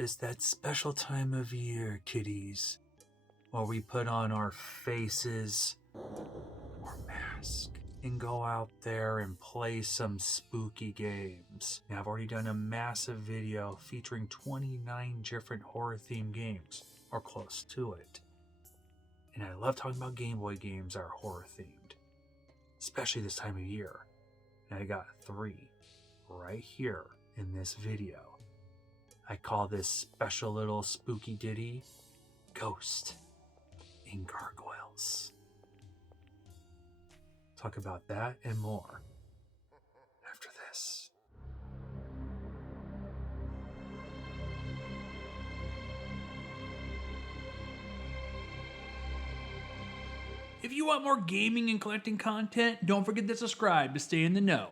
It's that special time of year, kiddies, where we put on our faces or mask and go out there and play some spooky games. Now, I've already done a massive video featuring 29 different horror themed games, or close to it. And I love talking about Game Boy games that are horror themed, especially this time of year. And I got 3 right here in this video. I call this special little spooky ditty Ghost and Gargoyles. Talk about that and more after this. If you want more gaming and collecting content, don't forget to subscribe to stay in the know.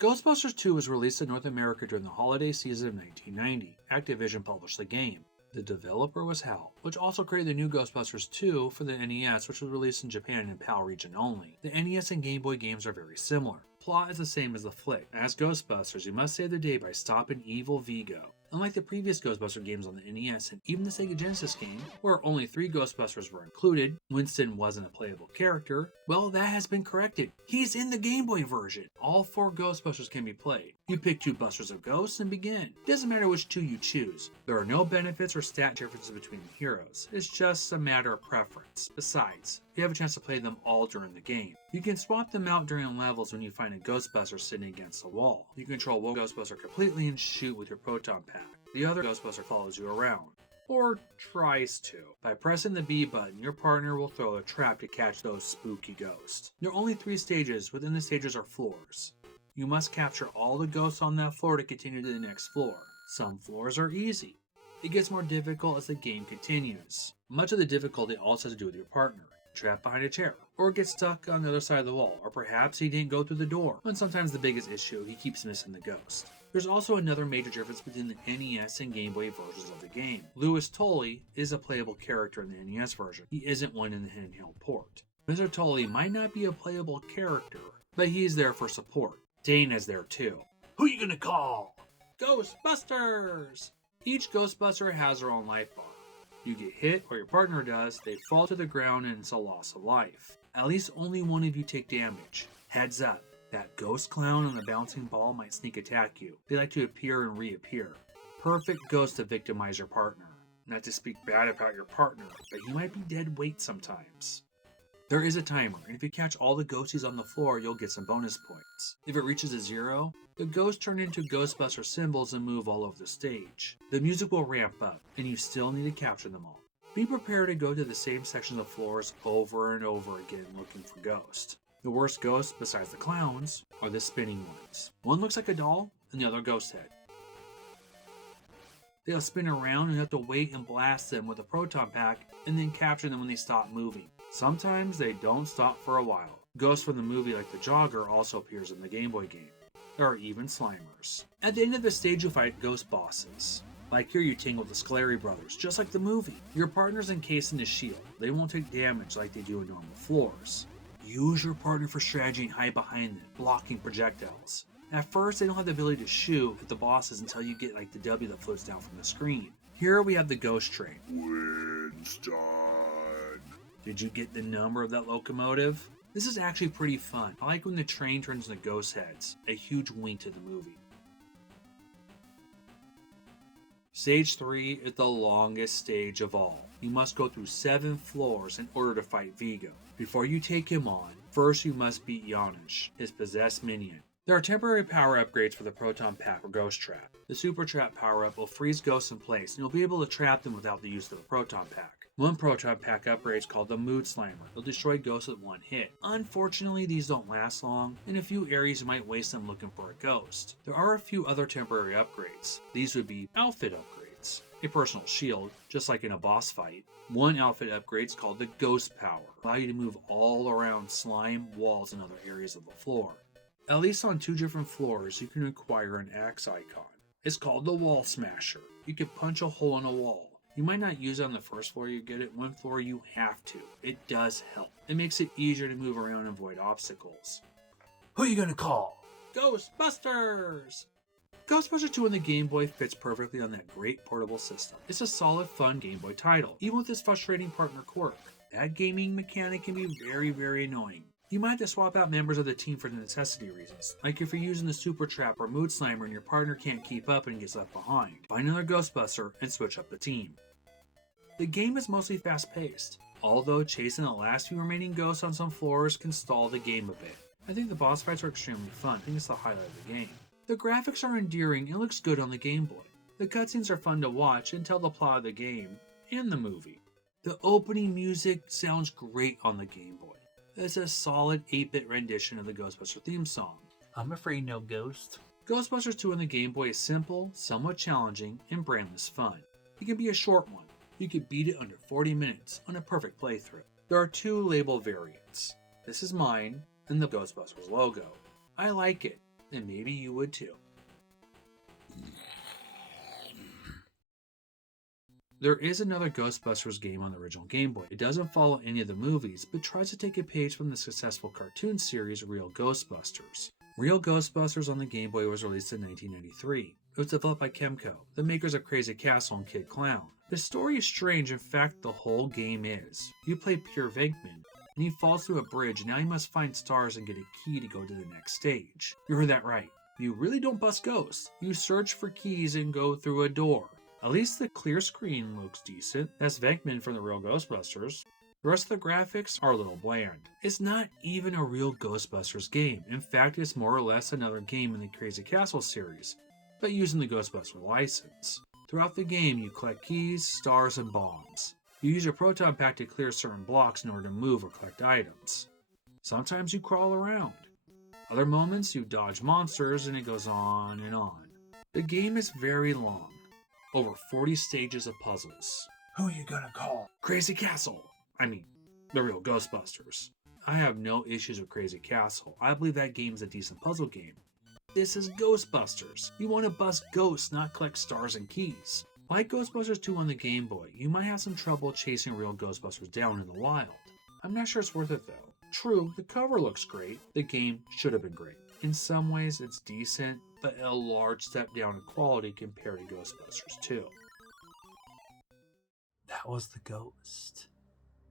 Ghostbusters 2 was released in North America during the holiday season of 1990. Activision published the game. The developer was HAL, which also created the new Ghostbusters 2 for the NES, which was released in Japan and PAL region only. The NES and Game Boy games are very similar. Plot is the same as the flick. As Ghostbusters, you must save the day by stopping evil Vigo. Unlike the previous Ghostbuster games on the NES and even the Sega Genesis game, where only 3 Ghostbusters were included, Winston wasn't a playable character, well, that has been corrected. He's in the Game Boy version. All 4 Ghostbusters can be played. You pick 2 Busters of Ghosts and begin. Doesn't matter which 2 you choose. There are no benefits or stat differences between the heroes. It's just a matter of preference. Besides, you have a chance to play them all during the game. You can swap them out during levels when you find a Ghostbuster sitting against a wall. You control one Ghostbuster completely and shoot with your proton pack. The other Ghostbuster follows you around, or tries to. By pressing the B button, your partner will throw a trap to catch those spooky ghosts. There are only 3 stages. Within the stages are floors. You must capture all the ghosts on that floor to continue to the next floor. Some floors are easy. It gets more difficult as the game continues. Much of the difficulty also has to do with your partner. Trapped behind a chair, or get stuck on the other side of the wall, or perhaps he didn't go through the door. And sometimes the biggest issue, he keeps missing the ghost. There's also another major difference between the NES and Game Boy versions of the game. Louis Tully is a playable character in the NES version. He isn't one in the handheld port. Mr. Tully might not be a playable character, but he's there for support. Dana's there too. Who you gonna call? Ghostbusters! Each Ghostbuster has their own life bar. You get hit, or your partner does, they fall to the ground and it's a loss of life. At least only one of you take damage. Heads up, that ghost clown on the bouncing ball might sneak attack you. They like to appear and reappear. Perfect ghost to victimize your partner. Not to speak bad about your partner, but he might be dead weight sometimes. There is a timer, and if you catch all the ghosties on the floor, you'll get some bonus points. If it reaches a 0, the ghosts turn into Ghostbuster symbols and move all over the stage. The music will ramp up, and you still need to capture them all. Be prepared to go to the same sections of floors over and over again looking for ghosts. The worst ghosts, besides the clowns, are the spinning ones. One looks like a doll, and the other ghost head. They'll spin around and you have to wait and blast them with a proton pack and then capture them when they stop moving. Sometimes they don't stop for a while. Ghosts from the movie like the Jogger also appears in the Game Boy game. There are even Slimers. At the end of the stage you fight ghost bosses. Like here you tangle the Scary brothers, just like the movie. Your partner's encased in a shield. They won't take damage like they do in normal floors. Use your partner for strategy and hide behind them, blocking projectiles. At first, they don't have the ability to shoot at the bosses until you get like the W that floats down from the screen. Here we have the ghost train. Winston! Did you get the number of that locomotive? This is actually pretty fun. I like when the train turns into ghost heads. A huge wink to the movie. Stage 3 is the longest stage of all. You must go through 7 floors in order to fight Vigo. Before you take him on, first you must beat Janusz, his possessed minion. There are temporary power upgrades for the Proton Pack or Ghost Trap. The Super Trap power-up will freeze ghosts in place, and you'll be able to trap them without the use of the Proton Pack. One Proton Pack upgrade is called the Mood Slammer. They'll destroy ghosts with one hit. Unfortunately, these don't last long. In a few areas, you might waste them looking for a ghost. There are a few other temporary upgrades. These would be outfit upgrades. A personal shield, just like in a boss fight. One outfit upgrade is called the Ghost Power. Allow you to move all around slime, walls, and other areas of the floor. At least on 2 different floors, you can acquire an axe icon. It's called the Wall Smasher. You can punch a hole in a wall. You might not use it on the first floor you get it. One floor you have to. It does help. It makes it easier to move around and avoid obstacles. Who are you gonna call? Ghostbusters! Ghostbusters 2 on the Game Boy fits perfectly on that great portable system. It's a solid, fun Game Boy title, even with its frustrating partner quirk. That gaming mechanic can be very annoying. You might have to swap out members of the team for necessity reasons, like if you're using the Super Trap or Mood Slimer and your partner can't keep up and gets left behind. Find another Ghostbuster and switch up the team. The game is mostly fast-paced, although chasing the last few remaining ghosts on some floors can stall the game a bit. I think the boss fights are extremely fun. I think it's the highlight of the game. The graphics are endearing and looks good on the Game Boy. The cutscenes are fun to watch and tell the plot of the game and the movie. The opening music sounds great on the Game Boy. It's a solid 8-bit rendition of the Ghostbuster theme song. I'm afraid no ghost. Ghostbusters 2 on the Game Boy is simple, somewhat challenging, and brainless fun. It can be a short one. You can beat it under 40 minutes on a perfect playthrough. There are 2 label variants. This is mine and the Ghostbusters logo. I like it, and maybe you would too. There is another Ghostbusters game on the original Game Boy. It doesn't follow any of the movies, but tries to take a page from the successful cartoon series Real Ghostbusters. Real Ghostbusters on the Game Boy was released in 1993. It was developed by Kemco, the makers of Crazy Castle and Kid Clown. The story is strange, in fact the whole game is. You play Peter Venkman, and he falls through a bridge, and now you must find stars and get a key to go to the next stage. You heard that right. You really don't bust ghosts. You search for keys and go through a door. At least the clear screen looks decent. That's Venkman from the Real Ghostbusters. The rest of the graphics are a little bland. It's not even a real Ghostbusters game. In fact, it's more or less another game in the Crazy Castle series, but using the Ghostbuster license. Throughout the game, you collect keys, stars, and bombs. You use your proton pack to clear certain blocks in order to move or collect items. Sometimes you crawl around. Other moments, you dodge monsters, and it goes on and on. The game is very long. Over 40 stages of puzzles. Who are you gonna call? Crazy Castle! I mean, the Real Ghostbusters. I have no issues with Crazy Castle. I believe that game is a decent puzzle game. This is Ghostbusters. You want to bust ghosts, not collect stars and keys. Like Ghostbusters 2 on the Game Boy, you might have some trouble chasing real Ghostbusters down in the wild. I'm not sure it's worth it though. True, the cover looks great. The game should have been great. In some ways it's decent, but a large step down in quality compared to Ghostbusters 2. That was the ghost.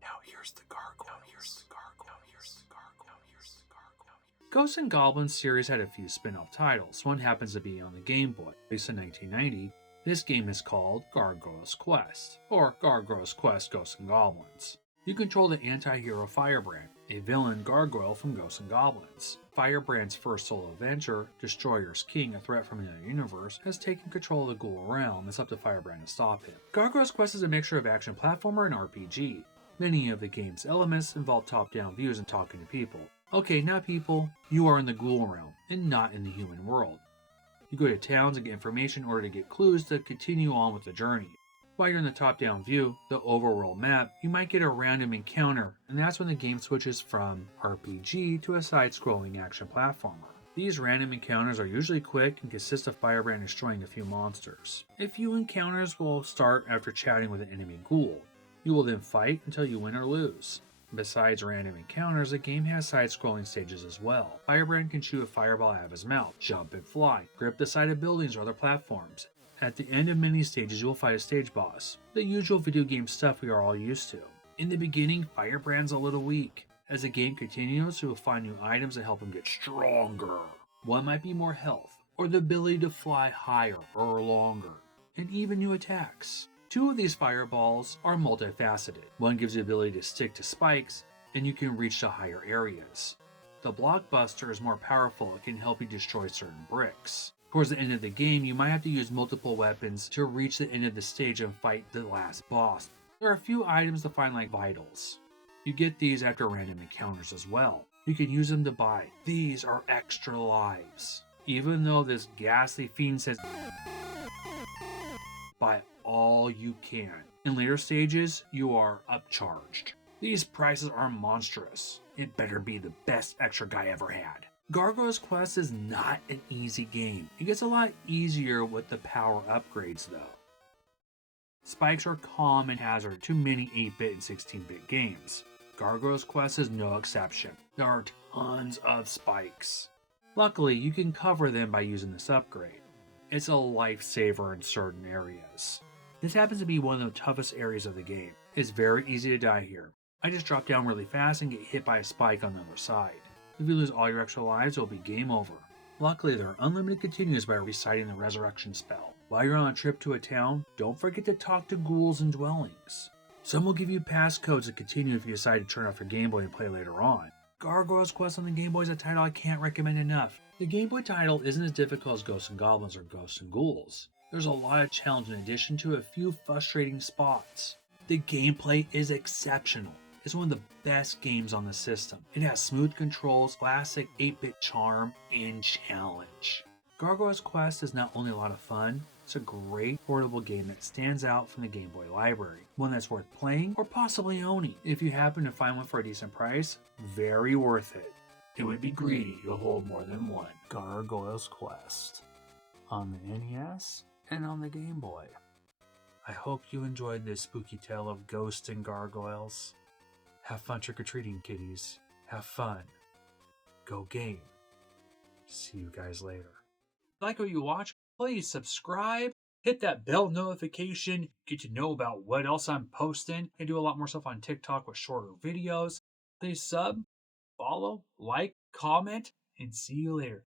Now here's the Gargoyle. Now here's the Gargoyle. Now here's the Gargoyle. Now here's the Gargoyle. Ghosts and Goblins series had a few spin-off titles. One happens to be on the Game Boy. Released in 1990, this game is called Gargoyles Quest, or Gargoyles Quest Ghosts and Goblins. You control the anti-hero Firebrand, a villain gargoyle from Ghosts and Goblins. Firebrand's first solo adventure, Destroyer's King, a threat from another universe, has taken control of the Ghoul realm. It's up to Firebrand to stop him. Gargoyles Quest is a mixture of action platformer and RPG. Many of the game's elements involve top-down views and talking to people. Okay, not people, you are in the Ghoul realm, and not in the human world. You go to towns and get information in order to get clues to continue on with the journey. While you're in the top-down view, the overworld map, you might get a random encounter, and that's when the game switches from RPG to a side-scrolling action platformer. These random encounters are usually quick and consist of Firebrand destroying a few monsters. A few encounters will start after chatting with an enemy ghoul. You will then fight until you win or lose. Besides random encounters, the game has side-scrolling stages as well. Firebrand can shoot a fireball out of his mouth, jump and fly, grip the side of buildings or other platforms. At the end of many stages, you will fight a stage boss, the usual video game stuff we are all used to. In the beginning, Firebrand's a little weak. As the game continues, you will find new items that help him get stronger. One might be more health, or the ability to fly higher or longer, and even new attacks. Two of these fireballs are multifaceted. One gives you the ability to stick to spikes, and you can reach to higher areas. The Blockbuster is more powerful and can help you destroy certain bricks. Towards the end of the game, you might have to use multiple weapons to reach the end of the stage and fight the last boss. There are a few items to find like vitals. You get these after random encounters as well. You can use them to buy. These are extra lives. Even though this ghastly fiend says, buy all you can. In later stages, you are upcharged. These prices are monstrous. It better be the best extra guy ever had. Gargoyles Quest is not an easy game. It gets a lot easier with the power upgrades though. Spikes are common hazard to many 8-bit and 16-bit games. Gargoyles Quest is no exception. There are tons of spikes. Luckily, you can cover them by using this upgrade. It's a lifesaver in certain areas. This happens to be one of the toughest areas of the game. It's very easy to die here. I just drop down really fast and get hit by a spike on the other side. If you lose all your extra lives, it'll be game over. Luckily, there are unlimited continues by reciting the resurrection spell. While you're on a trip to a town, don't forget to talk to ghouls and dwellings. Some will give you passcodes to continue if you decide to turn off your Game Boy and play later on. Gargoyles Quest on the Game Boy is a title I can't recommend enough. The Game Boy title isn't as difficult as Ghosts and Goblins or Ghosts and Ghouls. There's a lot of challenge in addition to a few frustrating spots. The gameplay is exceptional. It's one of the best games on the system. It has smooth controls, classic 8-bit charm, and challenge. Gargoyles Quest is not only a lot of fun, it's a great portable game that stands out from the Game Boy library. One that's worth playing or possibly owning. If you happen to find one for a decent price, very worth it. It would be greedy to hold more than one. Gargoyles Quest on the NES and on the Game Boy. I hope you enjoyed this spooky tale of ghosts and gargoyles. Have fun trick-or-treating, kiddies. Have fun. Go game. See you guys later. Like what you watch, please subscribe, hit that bell notification, get to know about what else I'm posting. I do a lot more stuff on TikTok with shorter videos. Please sub, follow, like, comment, and see you later.